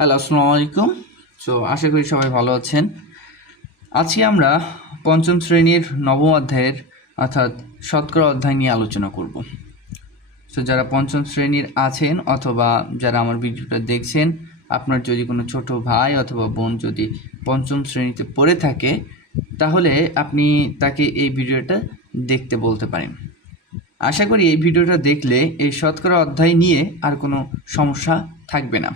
Hello, আসসালামু আলাইকুম। আশা করি সবাই ভালো আছেন। আজকে আমরা পঞ্চম শ্রেণীর নবম অধ্যায়ের অর্থাৎ শতকরা অধ্যায় নিয়ে আলোচনা করব। যারা পঞ্চম শ্রেণীর আছেন অথবা যারা আমার ভিডিওটা দেখছেন, আপনার যদি কোনো ছোট ভাই অথবা বোন যদি পঞ্চম শ্রেণীতে পড়ে থাকে, তাহলে আপনি তাকে এই ভিডিওটা দেখতে বলতে পারেন। আশা করি এই ভিডিওটা দেখলে এই শতকরা অধ্যায় নিয়ে আর কোনো সমস্যা থাকবে না।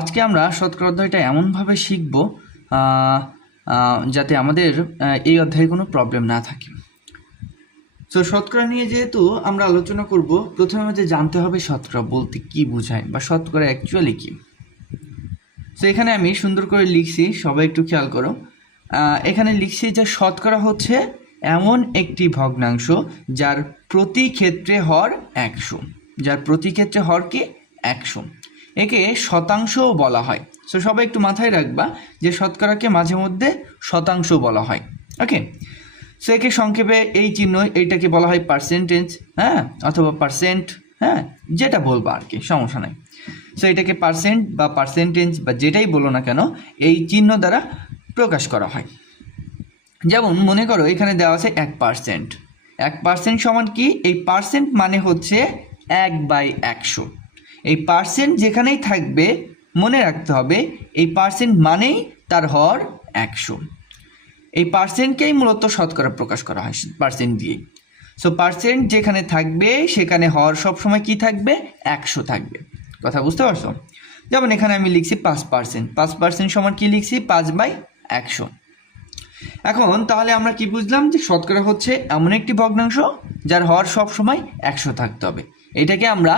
আজকে আমরা শতকরা অধ্যায়টা এমনভাবে শিখব যাতে আমাদের এই অধ্যায়ে কোনো প্রবলেম না থাকে। শতকরা নিয়ে যেহেতু আমরা আলোচনা করব, প্রথমে আমাদের জানতে হবে শতকরা বলতে কি বোঝায় বা শতকরা অ্যাকচুয়ালি কি। এখানে আমি সুন্দর করে লিখছি, সবাই একটু খেয়াল করো। এখানে লিখছি যে শতকরা হচ্ছে এমন একটি ভগ্নাংশ যার প্রতি ক্ষেত্রে হর 100, যার প্রতি ক্ষেত্রে হর কি 100। একে শতাংশও বলা হয়। সবাই একটু মাথায় রাখবা যে শতকরাকে মাঝে মধ্যে শতাংশ বলা হয়। ওকে, একে সংক্ষেপে এই চিহ্ন, এইটাকে বলা হয় পার্সেন্টেজ, হ্যাঁ, অথবা পার্সেন্ট, হ্যাঁ, যেটা বলবা আর কি, সমস্যা নাই। এটাকে পার্সেন্ট বা পার্সেন্টেজ বা যেটাই বলো না কেন, এই চিহ্ন দ্বারা প্রকাশ করা হয়। যেমন মনে করো এখানে দেওয়া আছে 1%। 1% সমান কি? এই পার্সেন্ট মানে হচ্ছে 1/100। এই পার্সেন্ট যেখানেই থাকবে মনে রাখতে হবে এই পার্সেন্ট মানেই তার হর 100। এই পার্সেন্টকেই মূলত শতকরা প্রকাশ করা হয় পার্সেন্ট দিয়ে। পার্সেন্ট যেখানে থাকবে সেখানে হর সবসময় কি থাকবে? 100 থাকবে। কথা বুঝতে পারছো? যেমন এখানে আমি লিখছি 5%। 5% সমান কি লিখছি? 5/100। এখন তাহলে আমরা কি বুঝলাম? যে শতকরা হচ্ছে এমন একটি ভগ্নাংশ যার হর সবসময় 100 থাকতে হবে। এটাকে আমরা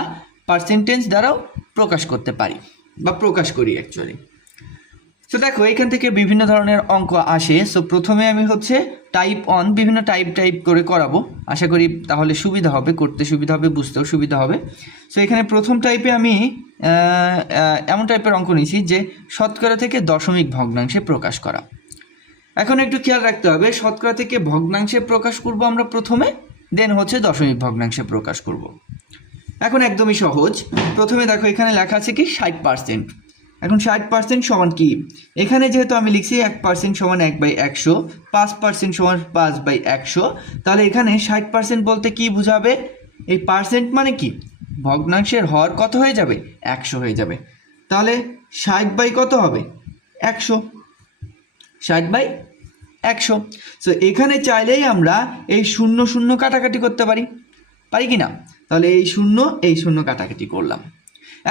পার্সেন্টেজ দ্বারাও প্রকাশ করতে পারি বা প্রকাশ করি অ্যাকচুয়ালি। দেখো এখান থেকে বিভিন্ন ধরনের অঙ্ক আসে। প্রথমে আমি হচ্ছে টাইপ 1 বিভিন্ন টাইপ করে করাবো, আশা করি তাহলে সুবিধা হবে, করতে সুবিধা হবে, বুঝতেও সুবিধা হবে। এখানে প্রথম টাইপে আমি এমন টাইপের অঙ্ক নিয়েছি যে শতকরা থেকে দশমিক ভগ্নাংশে প্রকাশ করা। এখন একটু খেয়াল রাখতে হবে, শতকরা থেকে ভগ্নাংশে প্রকাশ করব আমরা প্রথমে, দেন হচ্ছে দশমিক ভগ্নাংশে প্রকাশ করব। এখন একদমই সহজ। প্রথমে দেখো এখানে লেখা আছে কি 60%। এখন 60% সমান কি? এখানে যেহেতু আমি লিখছি 1% সমান 1/100, 5% সমান 5/100, তাহলে এখানে 60% বলতে কি বুঝাবে? এই পার্সেন্ট মানে কি? ভগ্নাংশের হর কত হয়ে যাবে? 100 হয়ে যাবে। তাহলে 60 কত হবে? 100। 60/100। এখানে চাইলেই আমরা এই 0 0 কাটাকাটি করতে পারি কি না? তাহলে এই শূন্য কাটাকাটি করলাম।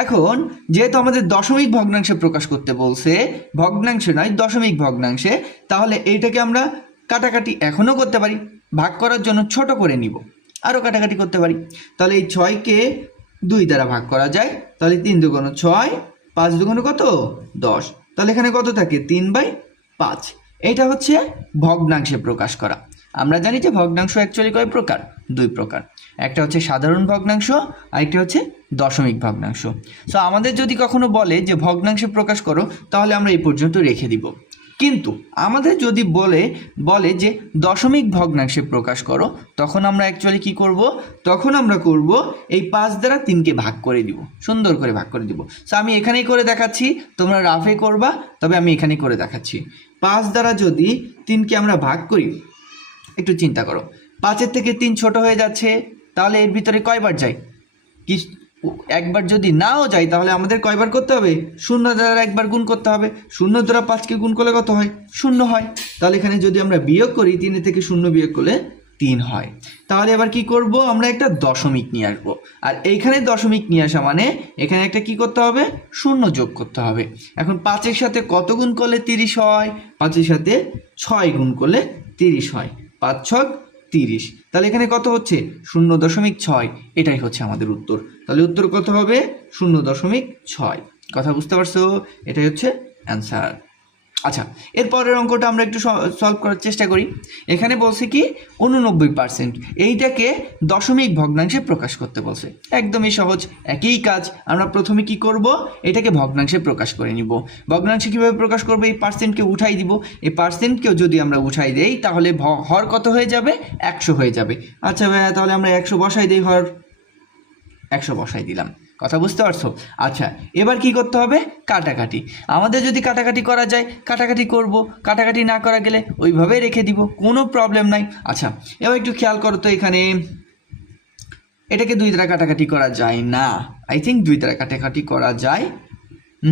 এখন যেহেতু আমাদের দশমিক ভগ্নাংশে প্রকাশ করতে বলছে, ভগ্নাংশে নয় দশমিক ভগ্নাংশে, তাহলে এইটাকে আমরা কাটাকাটি এখনও করতে পারি। ভাগ করার জন্য ছোট করে নিব, আরও কাটাকাটি করতে পারি। তাহলে এই 6কে 2 দ্বারা ভাগ করা যায়। তাহলে 3 দুগুণ 6, 5 দুগুণ কত? 10। তাহলে এখানে কত থাকে? 3/5। এটা হচ্ছে ভগ্নাংশে প্রকাশ করা। আমরা জানি যে ভগ্নাংশ অ্যাকচুয়ালি কয় প্রকার? 2 প্রকার। একটা হচ্ছে সাধারণ ভগ্নাংশ, আরেকটা হচ্ছে দশমিক ভগ্নাংশ। আমাদের যদি কখনো বলে যে ভগ্নাংশে প্রকাশ করো, তাহলে আমরা এই পর্যন্ত রেখে দিব। কিন্তু আমাদের যদি বলে যে দশমিক ভগ্নাংশে প্রকাশ করো, তখন আমরা অ্যাকচুয়ালি কি করব? তখন আমরা করব এই 5 দ্বারা 3কে ভাগ করে দিব, সুন্দর করে ভাগ করে দিব। আমি এখানেই করে দেখাচ্ছি, তোমরা রাফে করবা, তবে আমি এখানেই করে দেখাচ্ছি। 5 দ্বারা যদি 3কে আমরা ভাগ করি, একটু চিন্তা করো, 5-এর থেকে 3 ছোট হয়ে যাচ্ছে, তাহলে এর ভিতরে কয়বার যায়? কি একবার যদি নাও যায়, তাহলে আমাদের কয়বার করতে হবে? 0 দ্বারা একবার গুণ করতে হবে। 0 দ্বারা 5কে গুণ করলে কত হয়? 0 হয়। তাহলে এখানে যদি আমরা বিয়োগ করি, 3 থেকে 0 বিয়োগ করলে 3 হয়। তাহলে এবার কি করব? আমরা একটা দশমিক নিয়ে আসবো। আর এইখানে দশমিক নিয়ে আসা মানে এখানে একটা কি করতে হবে? 0 যোগ করতে হবে। এখন 5-এর সাথে কত গুণ করলে 30 হয়? 5-এর সাথে 6 গুণ করলে 30 হয়। 5 × 6 = 30। তাহলে এখানে কত হচ্ছে? 0.6। এটাই হচ্ছে আমাদের উত্তর। তাহলে উত্তর কত হবে? 0.6। কথা বুঝতে পারছো? এটাই হচ্ছে অ্যান্সার। আচ্ছা, এরপরের অঙ্কটা আমরা একটু সলভ করার চেষ্টা করি। এখানে বলছে কি 89%, এইটাকে দশমিক ভগ্নাংশে প্রকাশ করতে বলছে। একদমই সহজ, একই কাজ। আমরা প্রথমে কি করব? এটাকে ভগ্নাংশে প্রকাশ করে নিব। ভগ্নাংশে কিভাবে প্রকাশ করব? এই পার্সেন্টকে উঠাই দিব। এই পার্সেন্টকেও যদি আমরা উঠাই দেই, তাহলে হর কত হয়ে যাবে? 100 হয়ে যাবে। আচ্ছা ভাইয়া, তাহলে আমরা 100 বসাই দেই, হর 100 বসাই দিলাম। কথা বুঝতে পারছো? আচ্ছা, এবার কি করতে হবে? কাটাকাটি। আমাদের যদি কাটাকাটি করা যায় কাটাকাটি করব, কাটাকাটি না করা গেলে ওইভাবেই রেখে দিব, কোনো প্রবলেম নাই। আচ্ছা, এবার একটু খেয়াল করো তো, এখানে এটাকে 2 দ্বারা কাটাকাটি করা যায় না। আই থিঙ্ক 2 দ্বারা কাটাকাটি করা যায়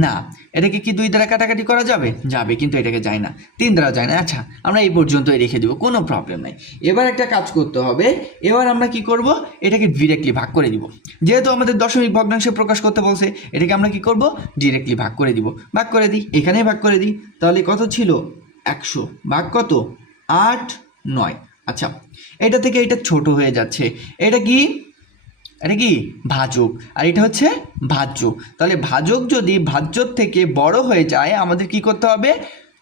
না। এটাকে কি 2 দ্বারা কাটাকাটি করা যাবে? যাবে, কিন্তু এটাকে যায় না। 3 দ্বারা যায় না। আচ্ছা, আমরা এই পর্যন্তই রেখে দেবো, কোনো প্রবলেম নাই। এবার একটা কাজ করতে হবে। এবার আমরা কি করব? এটাকে ডিরেক্টলি ভাগ করে দিব। যেহেতু আমাদের দশমিক ভগ্নাংশে প্রকাশ করতে বলছে, এটাকে আমরা কি করব? ডিরেক্টলি ভাগ করে দিব। ভাগ করে দিই, এখানেই ভাগ করে দিই। তাহলে কত ছিল? 100 ভাগ কত? 8, 9। আচ্ছা, এটা থেকে এটা ছোট হয়ে যাচ্ছে। এটা কি? এটা কি? ভাজক। আর এটা হচ্ছে ভাজ্য। তাহলে ভাজক যদি ভাজ্যর থেকে বড় হয়ে যায়, আমাদের কি করতে হবে?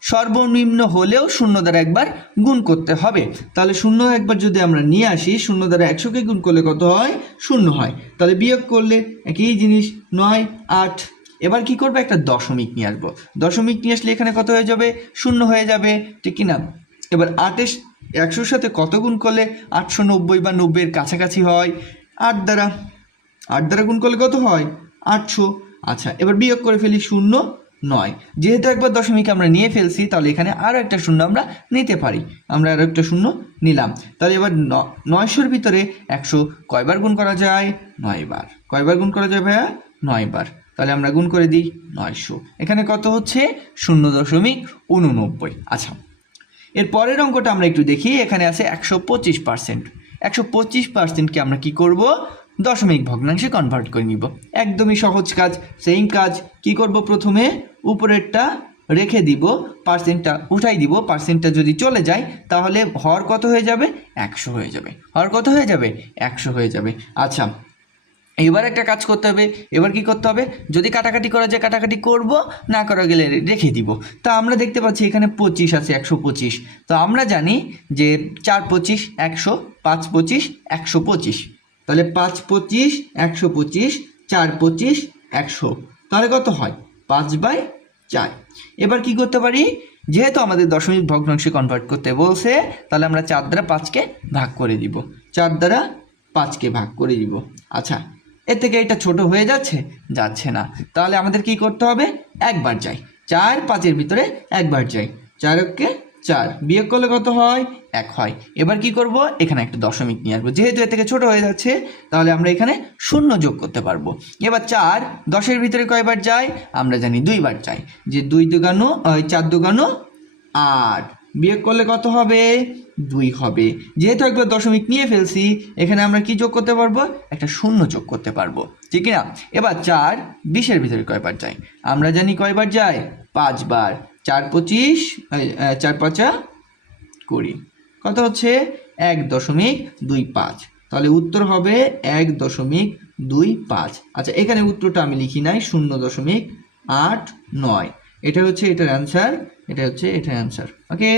সর্বনিম্ন হলেও 0 দ্বারা একবার গুণ করতে হবে। তাহলে 0 একবার যদি আমরা নিয়ে আসি, 0 দ্বারা 100কে গুণ করলে কত হয়? 0 হয়। তাহলে বিয়োগ করলে একই জিনিস, 9, 8। এবার কি করবে? একটা দশমিক নিয়ে আসবো। দশমিক নিয়ে আসলে এখানে কত হয়ে যাবে? 0 হয়ে যাবে, ঠিক কি না? এবার 100-এর সাথে কত গুণ করলে 890 বা 90-এর কাছাকাছি হয়? 8 দ্বারা গুণ করলে কত হয়? 800। আচ্ছা, এবার বিয়োগ করে ফেলি, 0, 9। যেহেতু একবার দশমিক আমরা নিয়ে ফেলছি, তাহলে এখানে আরও একটা 0 আমরা নিতে পারি। আমরা আরও একটা 0 নিলাম। তাহলে এবার 900-র ভিতরে 100 কয়বার গুণ করা যায়? 9 বার। কয়বার গুণ করা যায় ভাইয়া? 9 বার। তাহলে আমরা গুণ করে দিই 900। এখানে কত হচ্ছে? 0.89। আচ্ছা, এর পরের অঙ্কটা আমরা একটু দেখি। এখানে আছে 125%। 125%কে আমরা কি করব? দশমিক ভগ্নাংশে কনভার্ট করে নিব। একদমই সহজ কাজ, সেম কাজ। কি করব? প্রথমে উপরেরটা রেখে দিব, পার্সেন্টটা উঠাই দিব। পার্সেন্টটা যদি চলে যায় তাহলে হর কত হয়ে যাবে? 100 হয়ে যাবে। হর কত হয়ে যাবে? 100 হয়ে যাবে। আচ্ছা, এবার একটা কাজ করতে হবে। এবার কি করতে হবে? যদি কাটাকাটি করা যায় কাটাকাটি করব, না করা গেলে রেখে দিব। তা আমরা দেখতে পাচ্ছি এখানে 25 আছে, 125। তো আমরা জানি যে 4 25 100, 5 25 125। তাহলে 5 25 125, 4 25 100। তাহলে কত হয়? 5/4। এবার কি করতে পারি? যেহেতু আমাদের দশমিক ভগ্নাংশে কনভার্ট করতে বলছে, তাহলে আমরা 4 দ্বারা 5কে ভাগ করে দিব। 4 দ্বারা 5কে ভাগ করে দিব। আচ্ছা, এর থেকে এটা ছোট হয়ে যাচ্ছে? যাচ্ছে না। তাহলে আমাদের কি করতে হবে? একবার যাই। 4 5-এর ভিতরে একবার যাই। 4কে 4 বিয়োগ করলে কত হয়? 1 হয়। এবার কি করব? এখানে একটা দশমিক নিয়ে আসবো। যেহেতু এর থেকে ছোট হয়ে যাচ্ছে, তাহলে আমরা এখানে 0 যোগ করতে পারবো। এবার 4 10-এর ভিতরে কয়বার যায়? আমরা জানি 2 বার যায়। যে 2 দুগানো 4 দুগানো 8। বিয়োগ করলে কত হবে? 2 হবে। যেহেতু একবার দশমিক নিয়ে ফেলছি, এখানে আমরা কি যোগ করতে পারবো? একটা 0 যোগ করতে পারবো, ঠিক না? এবার 4 20-এর ভিতরে কয়বার যায়? আমরা জানি কয়বার যায়? 5 বার। 4 25, 4 5 20। কত হচ্ছে? 1.25। তাহলে উত্তর হবে 1.25। আচ্ছা, এখানে উত্তরটা আমি লিখি নাই, 0.89। এটা হচ্ছে এটার অ্যান্সার, এটা হচ্ছে এটার অ্যান্সার। ওকে।